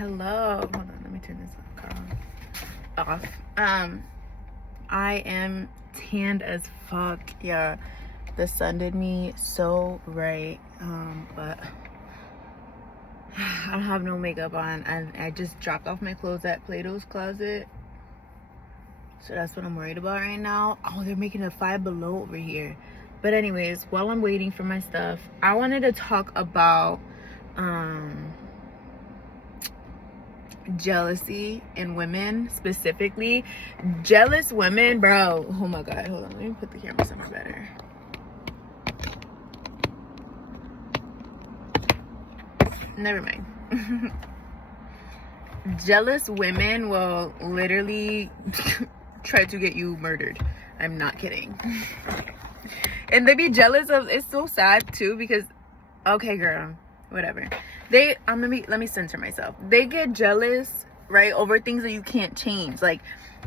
Hello. Hold on, let me turn this off. I am tanned as fuck. Yeah, the sun did me so right. But I don't have no makeup on, and I just dropped off my clothes at Plato's Closet. So that's what I'm worried about right now. Oh, they're making a Five Below over here. But anyways, while I'm waiting for my stuff, I wanted to talk about jealousy in women, specifically jealous women, bro. Oh my god, hold on, let me put the camera somewhere better. Never mind. Jealous women will literally try to get you murdered. I'm not kidding. And they be jealous of, it's so sad too, because okay girl, whatever. Let me censor myself. They get jealous, right, over things that you can't change. Like,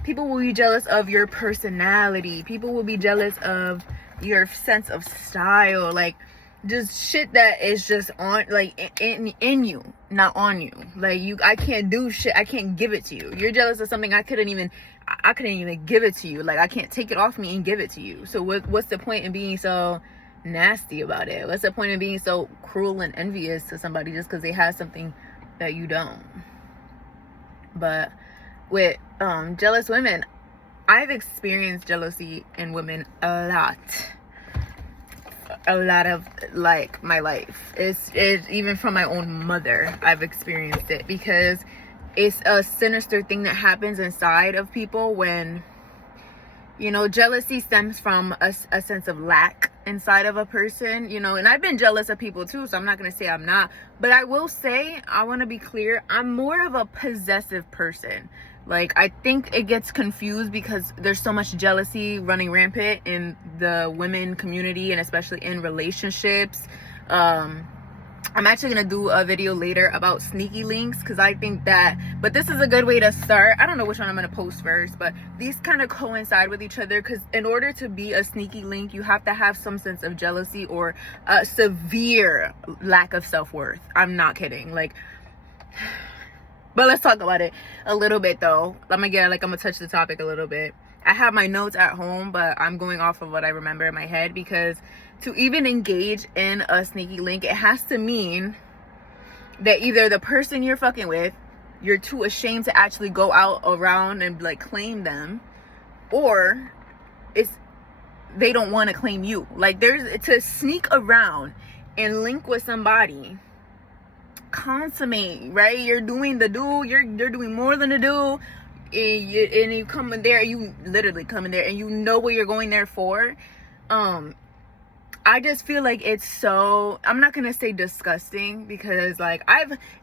people will be jealous of your personality. People will be jealous of your sense of style. Like, just shit that is just on, like, in you, not on you. Like, I can't do shit. I can't give it to you. You're jealous of something I couldn't even give it to you. Like, I can't take it off me and give it to you. So what's the point in being so nasty about it? What's the point in being so cruel and envious to somebody just because they have something that you don't? But with jealous women, I've experienced jealousy in women a lot of like my life. It's even from my own mother. I've experienced it because it's a sinister thing that happens inside of people when, you know, jealousy stems from a sense of lack inside of a person, you know. And I've been jealous of people too, so I'm not going to say I'm not. But I will say, I want to be clear, I'm more of a possessive person. Like, I think it gets confused because there's so much jealousy running rampant in the women community, and especially in relationships. I'm actually going to do a video later about sneaky links, because I think that, but this is a good way to start. I don't know which one I'm going to post first, but these kind of coincide with each other, because in order to be a sneaky link, you have to have some sense of jealousy or a severe lack of self-worth. I'm not kidding. Like, but let's talk about it a little bit though. I'm gonna touch the topic a little bit. I have my notes at home, but I'm going off of what I remember in my head, because to even engage in a sneaky link, it has to mean that either the person you're fucking with, you're too ashamed to actually go out around and like claim them, or they don't want to claim you. Like, to sneak around and link with somebody, consummate, right? You're doing the do, you're doing more than the do. And you come in there, you literally come in there and you know what you're going there for. I just feel like it's so, I'm not gonna say disgusting, because like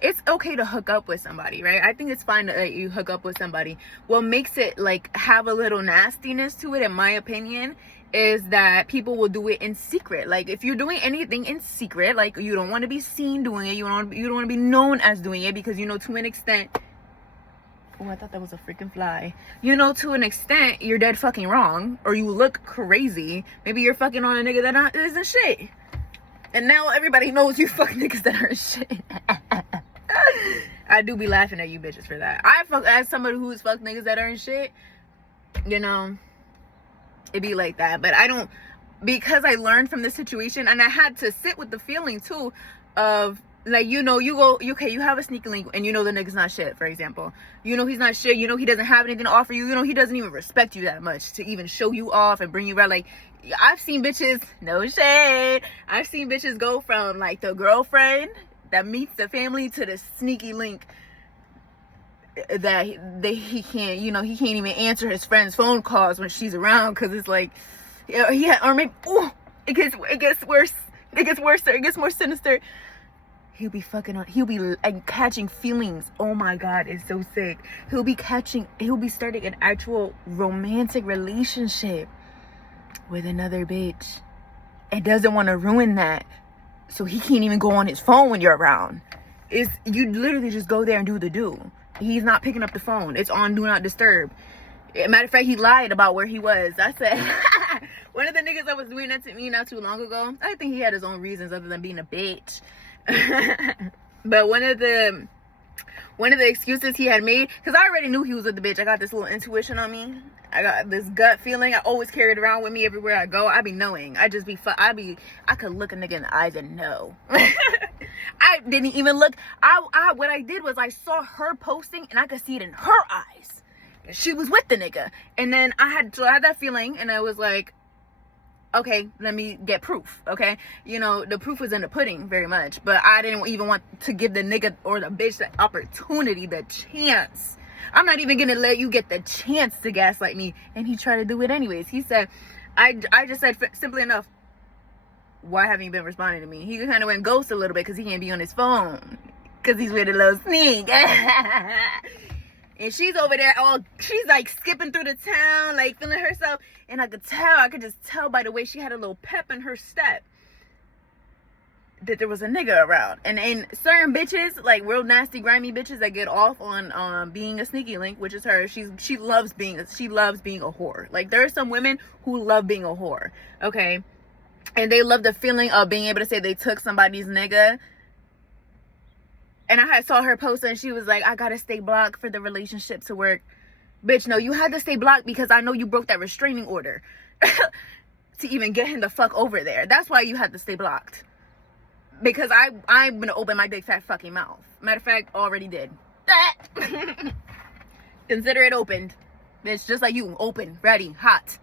it's okay to hook up with somebody, right? I think it's fine that you hook up with somebody. What makes it like have a little nastiness to it, in my opinion, is that people will do it in secret. Like, if you're doing anything in secret, like, you don't want to be seen doing it, you don't want to be known as doing it, because, you know, to an extent, oh, I thought that was a freaking fly. You know, to an extent, you're dead fucking wrong, or you look crazy. Maybe you're fucking on a nigga that isn't shit, and now everybody knows you fuck niggas that aren't shit. I do be laughing at you bitches for that. I fuck as somebody who's fucked niggas that aren't shit, you know. It be like that. But I don't, because I learned from the situation, and I had to sit with the feeling too of, like, you know, you have a sneaky link, and you know the nigga's not shit, for example. You know he's not shit, you know he doesn't have anything to offer you, you know he doesn't even respect you that much to even show you off and bring you around. Like, I've seen bitches, no shade, I've seen bitches go from like the girlfriend that meets the family to the sneaky link that he can't even answer his friend's phone calls when she's around, because it's like, yeah, or maybe, oh, it gets worse, it gets more sinister. He'll be like catching feelings. Oh my god, it's so sick. He'll be starting an actual romantic relationship with another bitch, and doesn't want to ruin that, so he can't even go on his phone when you're around. You literally just go there and do the do. He's not picking up the phone. It's on do not disturb. Matter of fact, he lied about where he was. I said, one of the niggas that was doing that to me not too long ago, I think he had his own reasons other than being a bitch. But one of the one of the excuses he had made, because I already knew he was with the bitch. I got this little intuition on me. I got this gut feeling. I always carry it around with me everywhere I go. I be knowing. I could look a nigga in the eyes and know. I didn't even look. What I did was I saw her posting and I could see it in her eyes. She was with the nigga. And then I had that feeling, and I was like, okay, let me get proof. Okay, the proof was in the pudding, very much. But I didn't even want to give the nigga or the bitch the opportunity, the chance. I'm not even gonna let you get the chance to gaslight me. And he tried to do it anyways. He said, I just said simply enough, why haven't you been responding to me? He kind of went ghost a little bit because he can't be on his phone because he's with a little sneak. And she's over there she's like skipping through the town, like feeling herself. And I could just tell by the way she had a little pep in her step that there was a nigga around. And certain bitches, like real nasty, grimy bitches that get off on being a sneaky link, which is her. She loves being a whore. Like there are some women who love being a whore, okay? And they love the feeling of being able to say they took somebody's nigga. And I saw her post and she was like, I gotta stay blocked for the relationship to work. Bitch, no, you had to stay blocked because I know you broke that restraining order to even get him the fuck over there. That's why you had to stay blocked. Because I'm gonna open my big fat fucking mouth. Matter of fact, already did. Consider it opened. Bitch, just like you, open, ready, hot,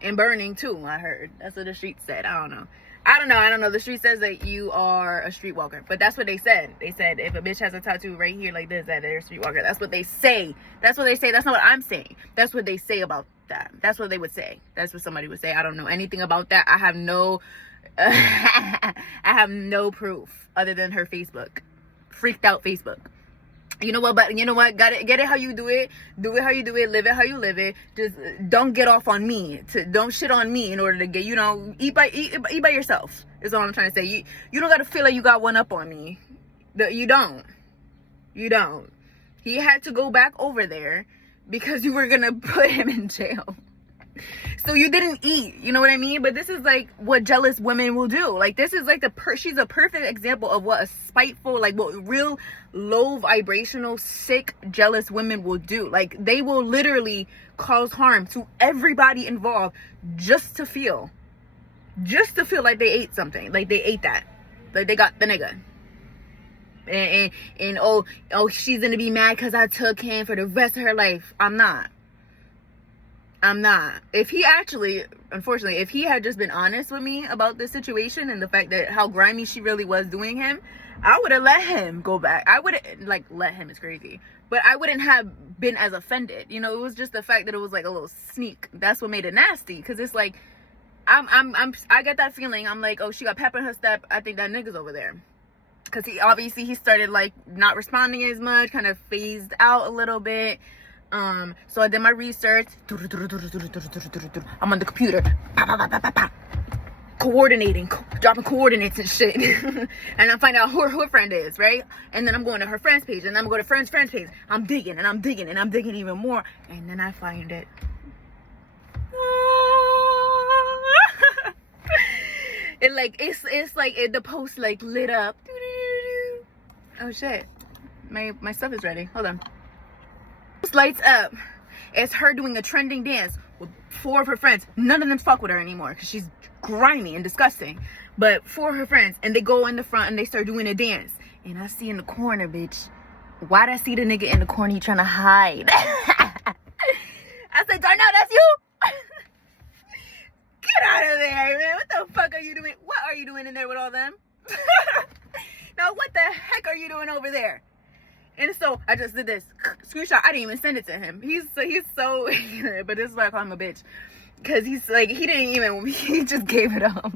and burning too, I heard. That's what the street said. I don't know. The street says that you are a streetwalker. But that's what they said. They said if a bitch has a tattoo right here like this, that they're a streetwalker. That's what they say. That's what they say. That's not what I'm saying. That's what they say about that. That's what they would say. That's what somebody would say. I don't know anything about that. I have no proof other than her Facebook. Freaked out Facebook. You know what? But you know what? Get it how you do it. Do it how you do it. Live it how you live it. Just don't get off on me. Don't shit on me in order to get, eat by yourself. Is all I'm trying to say. You don't got to feel like you got one up on me. You don't. He had to go back over there because you were gonna put him in jail. So you didn't eat, you know what I mean? But this is like what jealous women will do. Like this is like she's a perfect example of what a spiteful, like what real low vibrational, sick, jealous women will do. Like they will literally cause harm to everybody involved just to feel like they ate something, like they ate that, like they got the nigga. And oh, she's gonna be mad because I took him for the rest of her life. I'm not. If he actually, unfortunately, if he had just been honest with me about this situation and the fact that how grimy she really was doing him, I would have let him go back. I would have, like, let him is crazy, but I wouldn't have been as offended. It was just the fact that it was like a little sneak. That's what made it nasty. Because it's like, I get that feeling. I'm like, oh, she got pep in her step. I think that nigga's over there. Because he started like not responding as much, kind of phased out a little bit. So I did my research. I'm on the computer, coordinating, dropping coordinates and shit. And I find out who her friend is, right? And then I'm going to her friend's page, and then I'm going to friend's page. I'm digging even more, and then I find it. It's like the post like lit up. Oh shit, my stuff is ready. Hold on. Lights up. It's her doing a trending dance with 4 of her friends. None of them fuck with her anymore because she's grimy and disgusting. But 4 of her friends, and they go in the front and they start doing a dance. And I see in the corner, bitch. Why'd I see the nigga in the corner? He trying to hide. I said, Darnell, that's you? Get out of there, man. What the fuck are you doing? What are you doing in there with all them? Now, what the heck are you doing over there? And so I just did this screenshot. I didn't even send it to him. He's so but this is why I call him a bitch. Because he's like, he just gave it up.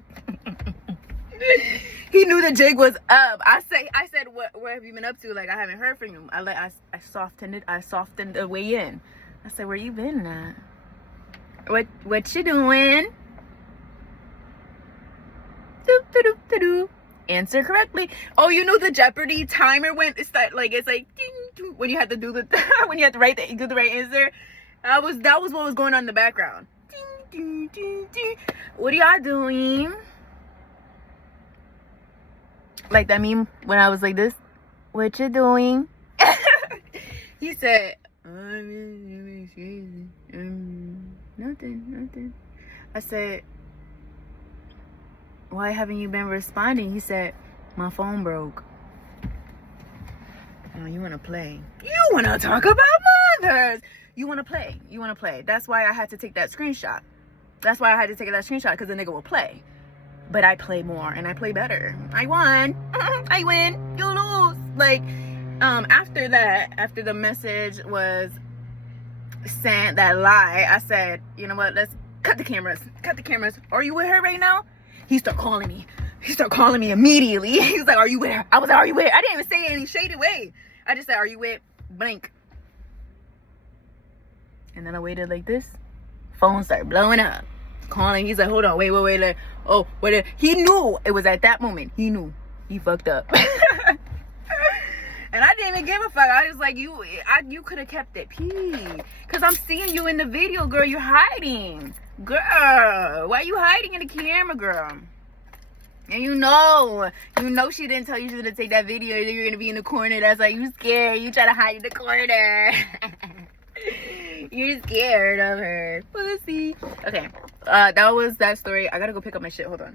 He knew the jig was up. I said, what have you been up to? Like, I haven't heard from you. I softened the way in. I said, where you been at? What you doing? Doop, doop, doop, doop. Answer correctly. Oh, you know the Jeopardy timer when it's like ding, ding, when you have to do the when you have to do the right answer. That was what was going on in the background. Ding, ding, ding, ding. What are y'all doing? Like that meme when I was like this. What you doing? said, nothing. I said, why haven't you been responding? He said, my phone broke. Oh, you want to play? You want to talk about mothers? You want to play? That's why I had to take that screenshot. Because the nigga will play. But I play more and I play better. I won. I win. You lose. Like, after the message was sent, that lie, I said, you know what? Let's cut the cameras. Are you with her right now? He started calling me immediately. He was like, are you with her? I was like, are you with her? I didn't even say it in any shady way. I just said, are you with blank? And then I waited like this. Phone started blowing up. Calling. He's like, hold on, wait. Like, oh, wait. He knew it was at that moment. He knew. He fucked up. And I didn't even give a fuck. I was like, you could have kept it. Because I'm seeing you in the video, girl. You're hiding. Girl, why are you hiding in the camera, girl? And you know she didn't tell you she was gonna take that video. You're gonna be in the corner. That's like, you scared. You try to hide in the corner. You're scared of her. Pussy. Okay, that was that story. I gotta go pick up my shit. Hold on.